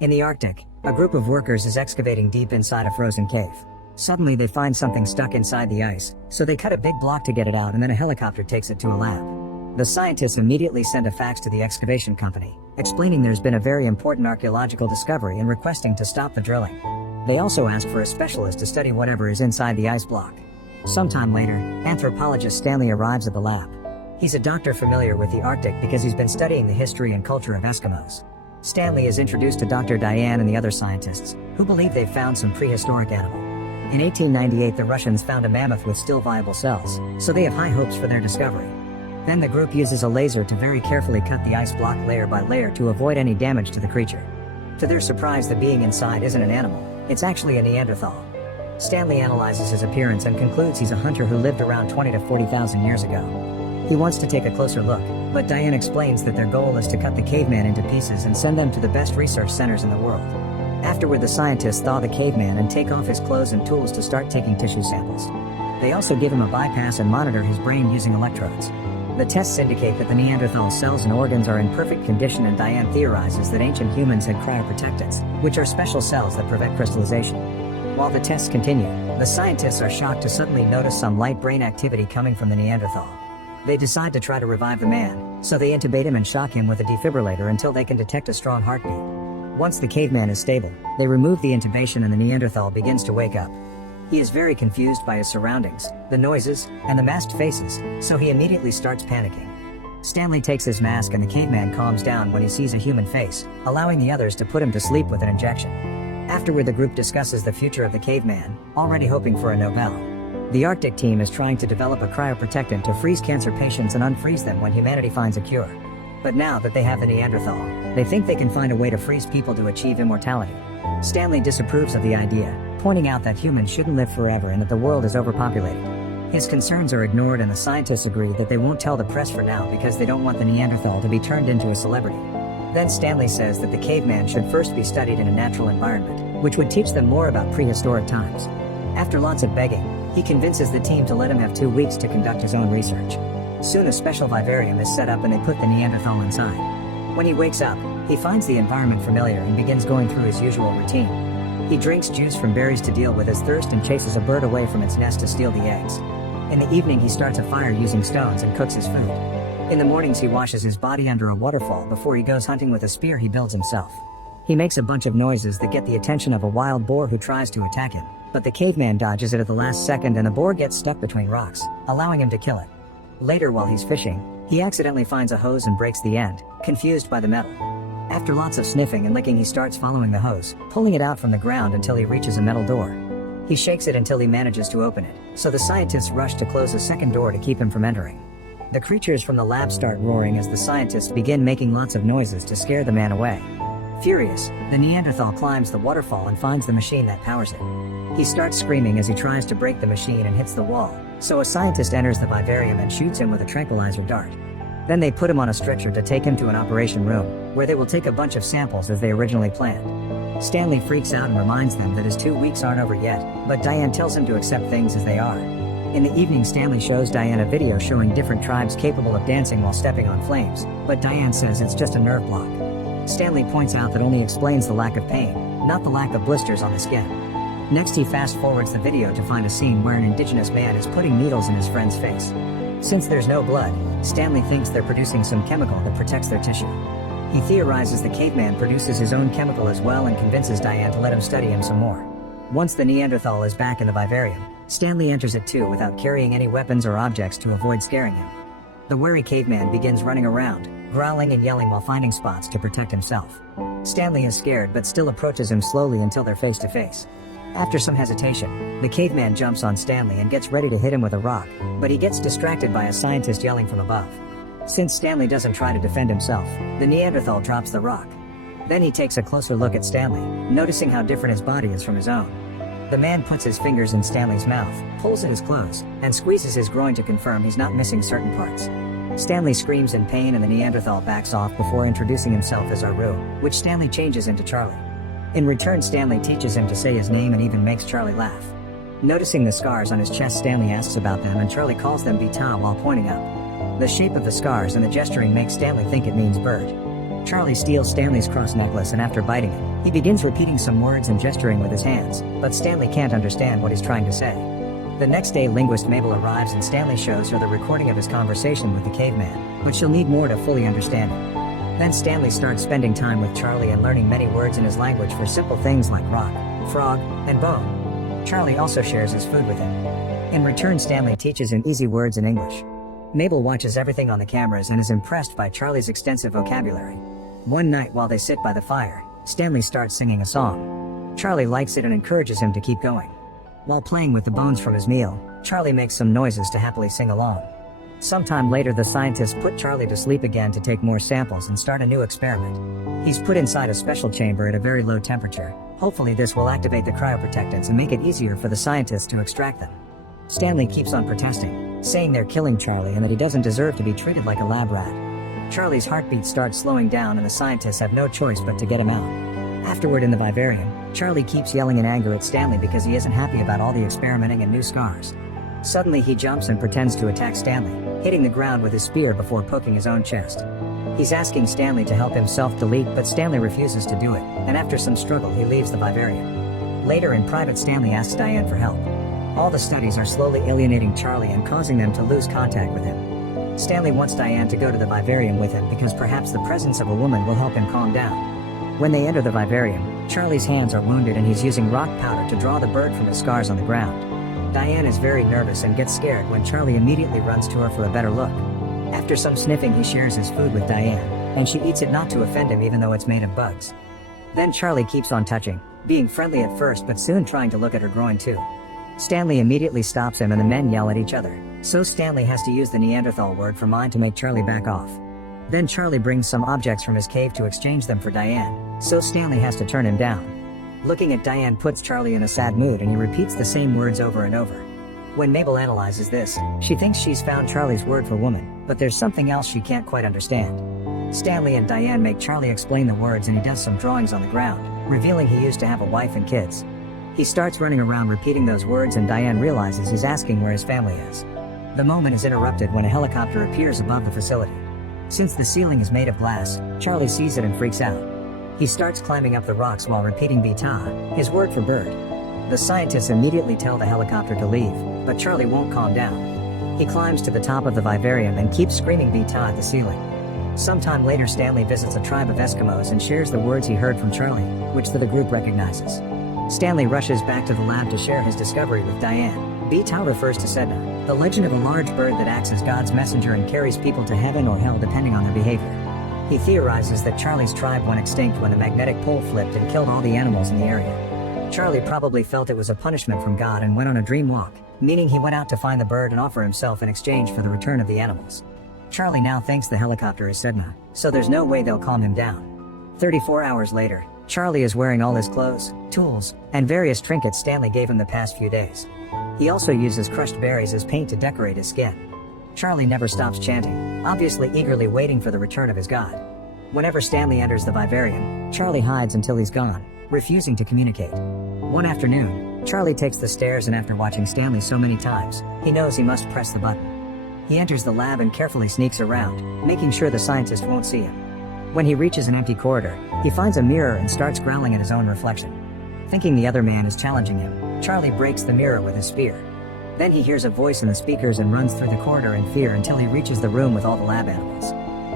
In the Arctic, a group of workers is excavating deep inside a frozen cave. Suddenly they find something stuck inside the ice, so they cut a big block to get it out and then a helicopter takes it to a lab. The scientists immediately send a fax to the excavation company, explaining there's been a very important archaeological discovery and requesting to stop the drilling. They also ask for a specialist to study whatever is inside the ice block. Sometime later, anthropologist Stanley arrives at the lab. He's a doctor familiar with the Arctic because he's been studying the history and culture of Eskimos. Stanley is introduced to Dr. Diane and the other scientists, who believe they've found some prehistoric animal. In 1898, the Russians found a mammoth with still viable cells, so they have high hopes for their discovery. Then the group uses a laser to very carefully cut the ice block layer by layer to avoid any damage to the creature. To their surprise, the being inside isn't an animal, it's actually a Neanderthal. Stanley analyzes his appearance and concludes he's a hunter who lived around 20 to 40,000 years ago. He wants to take a closer look, but Diane explains that their goal is to cut the caveman into pieces and send them to the best research centers in the world. Afterward, the scientists thaw the caveman and take off his clothes and tools to start taking tissue samples. They also give him a bypass and monitor his brain using electrodes. The tests indicate that the Neanderthal cells and organs are in perfect condition, and Diane theorizes that ancient humans had cryoprotectants, which are special cells that prevent crystallization. While the tests continue, the scientists are shocked to suddenly notice some light brain activity coming from the Neanderthal. They decide to try to revive the man, so they intubate him and shock him with a defibrillator until they can detect a strong heartbeat. Once the caveman is stable, they remove the intubation and the Neanderthal begins to wake up. He is very confused by his surroundings, the noises, and the masked faces, so he immediately starts panicking. Stanley takes his mask and the caveman calms down when he sees a human face, allowing the others to put him to sleep with an injection. Afterward, the group discusses the future of the caveman, already hoping for a Nobel. The Arctic team is trying to develop a cryoprotectant to freeze cancer patients and unfreeze them when humanity finds a cure. But now that they have the Neanderthal, they think they can find a way to freeze people to achieve immortality. Stanley disapproves of the idea, pointing out that humans shouldn't live forever and that the world is overpopulated. His concerns are ignored and the scientists agree that they won't tell the press for now because they don't want the Neanderthal to be turned into a celebrity. Then Stanley says that the caveman should first be studied in a natural environment, which would teach them more about prehistoric times. After lots of begging, he convinces the team to let him have 2 weeks to conduct his own research. Soon a special vivarium is set up and they put the Neanderthal inside. When he wakes up, he finds the environment familiar and begins going through his usual routine. He drinks juice from berries to deal with his thirst and chases a bird away from its nest to steal the eggs. In the evening, he starts a fire using stones and cooks his food. In the mornings, he washes his body under a waterfall before he goes hunting with a spear he builds himself. He makes a bunch of noises that get the attention of a wild boar who tries to attack him, but the caveman dodges it at the last second and the boar gets stuck between rocks, allowing him to kill it. Later, while he's fishing, he accidentally finds a hose and breaks the end, confused by the metal. After lots of sniffing and licking, he starts following the hose, pulling it out from the ground until he reaches a metal door. He shakes it until he manages to open it, so the scientists rush to close a second door to keep him from entering. The creatures from the lab start roaring as the scientists begin making lots of noises to scare the man away. Furious, the Neanderthal climbs the waterfall and finds the machine that powers it. He starts screaming as he tries to break the machine and hits the wall, so a scientist enters the vivarium and shoots him with a tranquilizer dart. Then they put him on a stretcher to take him to an operation room, where they will take a bunch of samples as they originally planned. Stanley freaks out and reminds them that his 2 weeks aren't over yet, but Diane tells him to accept things as they are. In the evening, Stanley shows Diane a video showing different tribes capable of dancing while stepping on flames, but Diane says it's just a nerve block. Stanley points out that only explains the lack of pain, not the lack of blisters on the skin. Next, he fast-forwards the video to find a scene where an indigenous man is putting needles in his friend's face. Since there's no blood, Stanley thinks they're producing some chemical that protects their tissue. He theorizes the caveman produces his own chemical as well and convinces Diane to let him study him some more. Once the Neanderthal is back in the vivarium, Stanley enters it too without carrying any weapons or objects to avoid scaring him. The wary caveman begins running around, growling and yelling while finding spots to protect himself. Stanley is scared but still approaches him slowly until they're face to face. After some hesitation, the caveman jumps on Stanley and gets ready to hit him with a rock, but he gets distracted by a scientist yelling from above. Since Stanley doesn't try to defend himself, the Neanderthal drops the rock. Then he takes a closer look at Stanley, noticing how different his body is from his own. The man puts his fingers in Stanley's mouth, pulls at his clothes, and squeezes his groin to confirm he's not missing certain parts. Stanley screams in pain and the Neanderthal backs off before introducing himself as Aru, which Stanley changes into Charlie. In return, Stanley teaches him to say his name and even makes Charlie laugh. Noticing the scars on his chest, Stanley asks about them and Charlie calls them Bita while pointing up. The shape of the scars and the gesturing makes Stanley think it means bird. Charlie steals Stanley's cross necklace, and after biting it, he begins repeating some words and gesturing with his hands, but Stanley can't understand what he's trying to say. The next day, linguist Mabel arrives and Stanley shows her the recording of his conversation with the caveman, but she'll need more to fully understand it. Then Stanley starts spending time with Charlie and learning many words in his language for simple things like rock, frog, and bone. Charlie also shares his food with him. In return, Stanley teaches him easy words in English. Mabel watches everything on the cameras and is impressed by Charlie's extensive vocabulary. One night while they sit by the fire, Stanley starts singing a song. Charlie likes it and encourages him to keep going. While playing with the bones from his meal, Charlie makes some noises to happily sing along. Sometime later, the scientists put Charlie to sleep again to take more samples and start a new experiment. He's put inside a special chamber at a very low temperature. Hopefully this will activate the cryoprotectants and make it easier for the scientists to extract them. Stanley keeps on protesting, saying they're killing Charlie and that he doesn't deserve to be treated like a lab rat. Charlie's heartbeat starts slowing down and the scientists have no choice but to get him out. Afterward in the vivarium, Charlie keeps yelling in anger at Stanley because he isn't happy about all the experimenting and new scars. Suddenly he jumps and pretends to attack Stanley, hitting the ground with his spear before poking his own chest. He's asking Stanley to help him self-delete, but Stanley refuses to do it, and after some struggle he leaves the vivarium. Later in private, Stanley asks Diane for help. All the studies are slowly alienating Charlie and causing them to lose contact with him. Stanley wants Diane to go to the vivarium with him because perhaps the presence of a woman will help him calm down. When they enter the vivarium, Charlie's hands are wounded and he's using rock powder to draw the bird from his scars on the ground. Diane is very nervous and gets scared when Charlie immediately runs to her for a better look. After some sniffing, he shares his food with Diane, and she eats it not to offend him even though it's made of bugs. Then Charlie keeps on touching, being friendly at first but soon trying to look at her groin too. Stanley immediately stops him and the men yell at each other, so Stanley has to use the Neanderthal word for mind to make Charlie back off. Then Charlie brings some objects from his cave to exchange them for Diane, so Stanley has to turn him down. Looking at Diane puts Charlie in a sad mood and he repeats the same words over and over. When Mabel analyzes this, she thinks she's found Charlie's word for woman, but there's something else she can't quite understand. Stanley and Diane make Charlie explain the words and he does some drawings on the ground, revealing he used to have a wife and kids. He starts running around repeating those words and Diane realizes he's asking where his family is. The moment is interrupted when a helicopter appears above the facility. Since the ceiling is made of glass, Charlie sees it and freaks out. He starts climbing up the rocks while repeating Beta, his word for bird. The scientists immediately tell the helicopter to leave, but Charlie won't calm down. He climbs to the top of the vivarium and keeps screaming Beta at the ceiling. Sometime later, Stanley visits a tribe of Eskimos and shares the words he heard from Charlie, which the group recognizes. Stanley rushes back to the lab to share his discovery with Diane. Beta refers to Sedna, the legend of a large bird that acts as God's messenger and carries people to heaven or hell depending on their behavior. He theorizes that Charlie's tribe went extinct when the magnetic pole flipped and killed all the animals in the area. Charlie probably felt it was a punishment from God and went on a dream walk, meaning he went out to find the bird and offer himself in exchange for the return of the animals. Charlie now thinks the helicopter is Sedna, so there's no way they'll calm him down. 34 hours later, Charlie is wearing all his clothes, tools, and various trinkets Stanley gave him the past few days. He also uses crushed berries as paint to decorate his skin. Charlie never stops chanting, obviously eagerly waiting for the return of his god. Whenever Stanley enters the vivarium, Charlie hides until he's gone, refusing to communicate. One afternoon, Charlie takes the stairs and after watching Stanley so many times, he knows he must press the button. He enters the lab and carefully sneaks around, making sure the scientist won't see him. When he reaches an empty corridor, he finds a mirror and starts growling at his own reflection. Thinking the other man is challenging him, Charlie breaks the mirror with his spear. Then he hears a voice in the speakers and runs through the corridor in fear until he reaches the room with all the lab animals.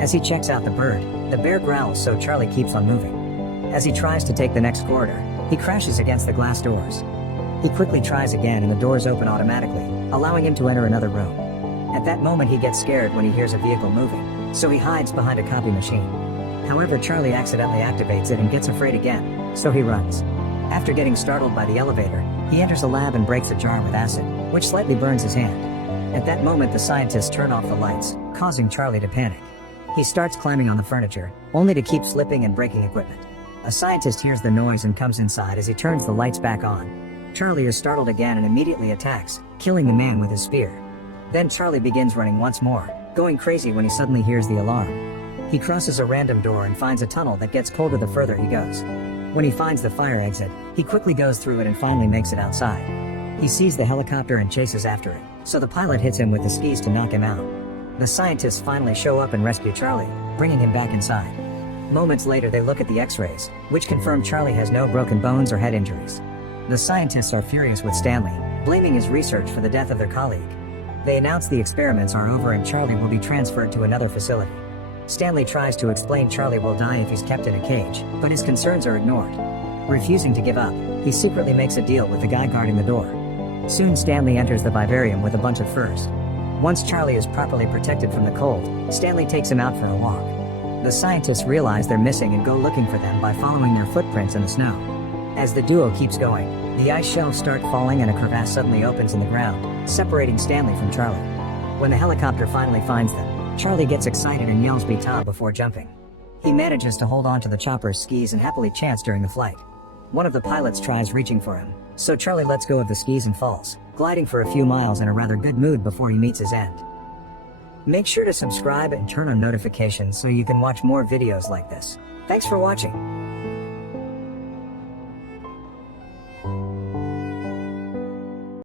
As he checks out the bird, the bear growls, so Charlie keeps on moving. As he tries to take the next corridor, he crashes against the glass doors. He quickly tries again and the doors open automatically, allowing him to enter another room. At that moment he gets scared when he hears a vehicle moving, so he hides behind a copy machine. However, Charlie accidentally activates it and gets afraid again, so he runs. After getting startled by the elevator, he enters a lab and breaks a jar with acid, which slightly burns his hand. At that moment the scientists turn off the lights, causing Charlie to panic. He starts climbing on the furniture, only to keep slipping and breaking equipment. A scientist hears the noise and comes inside as he turns the lights back on. Charlie is startled again and immediately attacks, killing the man with his spear. Then Charlie begins running once more, going crazy when he suddenly hears the alarm. He crosses a random door and finds a tunnel that gets colder the further he goes. When he finds the fire exit, he quickly goes through it and finally makes it outside. He sees the helicopter and chases after it, so the pilot hits him with the skis to knock him out. The scientists finally show up and rescue Charlie, bringing him back inside. Moments later they look at the x-rays, which confirm Charlie has no broken bones or head injuries. The scientists are furious with Stanley, blaming his research for the death of their colleague. They announce the experiments are over and Charlie will be transferred to another facility. Stanley tries to explain Charlie will die if he's kept in a cage, but his concerns are ignored. Refusing to give up, he secretly makes a deal with the guy guarding the door. Soon Stanley enters the vivarium with a bunch of furs. Once Charlie is properly protected from the cold, Stanley takes him out for a walk. The scientists realize they're missing and go looking for them by following their footprints in the snow. As the duo keeps going, the ice shelves start falling and a crevasse suddenly opens in the ground, separating Stanley from Charlie. When the helicopter finally finds them, Charlie gets excited and yells "Beta" before jumping. He manages to hold on to the chopper's skis and happily chants during the flight. One of the pilots tries reaching for him, so Charlie lets go of the skis and falls, gliding for a few miles in a rather good mood before he meets his end. Make sure to subscribe and turn on notifications so you can watch more videos like this. Thanks for watching.